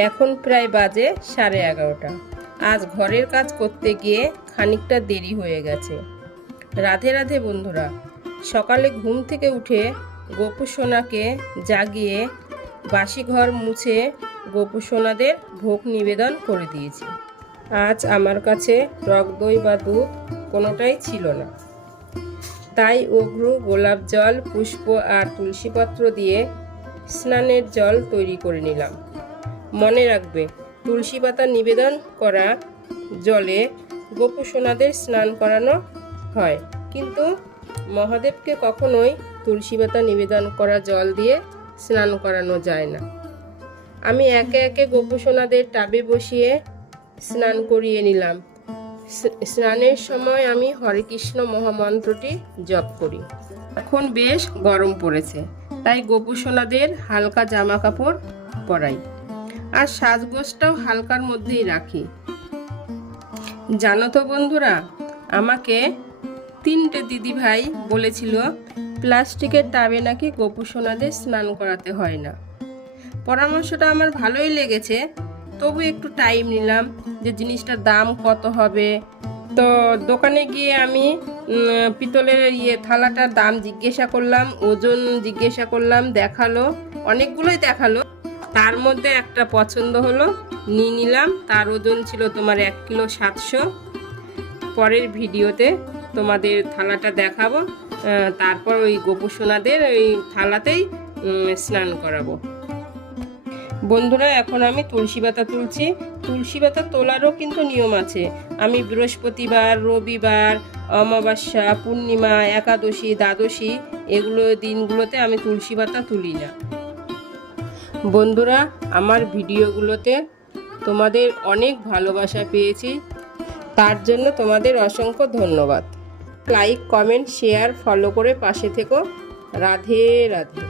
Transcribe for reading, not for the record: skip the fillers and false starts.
এখন প্রায় বাজে 11:30। আজ ঘরের কাজ করতে গিয়ে খানিকটা দেরি হয়ে গেছে। রাধে রাধে বন্ধুরা। সকালে ঘুম থেকে উঠে গোপু সোনাকে জাগিয়ে বাসি ঘর মুছে গোপু সোনাদের ভোগ নিবেদন করে দিয়েছি। আজ আমার কাছে টক দই বা দুধ কোনোটাই ছিল না, তাই অঘ্রু, গোলাপ জল, পুষ্প আর তুলসীপত্র দিয়ে স্নানের জল তৈরি করে নিলাম। মনে রাখবে, তুলসী পাতা নিবেদন করা জলে গোপু সোনাদের স্নান করানো হয়, কিন্তু মহাদেবকে কখনোই তুলসী পাতা নিবেদন করা জল দিয়ে স্নান করানো যায় না। আমি একে একে গোপু সোনাদের টাবে বসিয়ে স্নান করিয়ে নিলাম। স্নানের সময় আমি হরে কৃষ্ণ মহামন্ত্রটি জপ করি। এখন বেশ গরম পড়েছে, তাই গোপু সোনাদের হালকা জামা কাপড় পরাই আর সাজগোজটাও হালকার মধ্যেই রাখি। জানো তো বন্ধুরা, আমাকে 3টে দিদিভাই বলেছিল প্লাস্টিকের টাবে নাকি গোপু সোনাদের স্নান করাতে হয় না। পরামর্শটা আমার ভালোই লেগেছে, তবু একটু টাইম নিলাম যে জিনিসটার দাম কত হবে। তো দোকানে গিয়ে আমি পিতলের থালাটার দাম জিজ্ঞাসা করলাম, ওজন জিজ্ঞাসা করলাম, দেখালো, অনেকগুলোই দেখালো। তার মধ্যে একটা পছন্দ হলো, নিয়ে নিলাম। তার ওজন ছিল তোমার 1 কিলো 700। পরের ভিডিওতে তোমাদের থালাটা দেখাবো, তারপর ওই গোপু সোনাদের ওই থালাতেই স্নান করাবো। বন্ধুরা, এখন আমি তুলসী পাতা তুলছি। তুলসী পাতা তোলারও কিন্তু নিয়ম আছে। আমি বৃহস্পতিবার, রবিবার, অমাবস্যা, পূর্ণিমা, একাদশী, দ্বাদশী এগুলো দিনগুলোতে আমি তুলসী পাতা তুলি না। বন্ধুরা, আমার ভিডিওগুলোতে তোমাদের অনেক ভালোবাসা পেয়েছি, তার জন্য তোমাদের অসংখ্য ধন্যবাদ। লাইক, কমেন্ট, শেয়ার, ফলো করে পাশে থেকো। রাধে রাধে।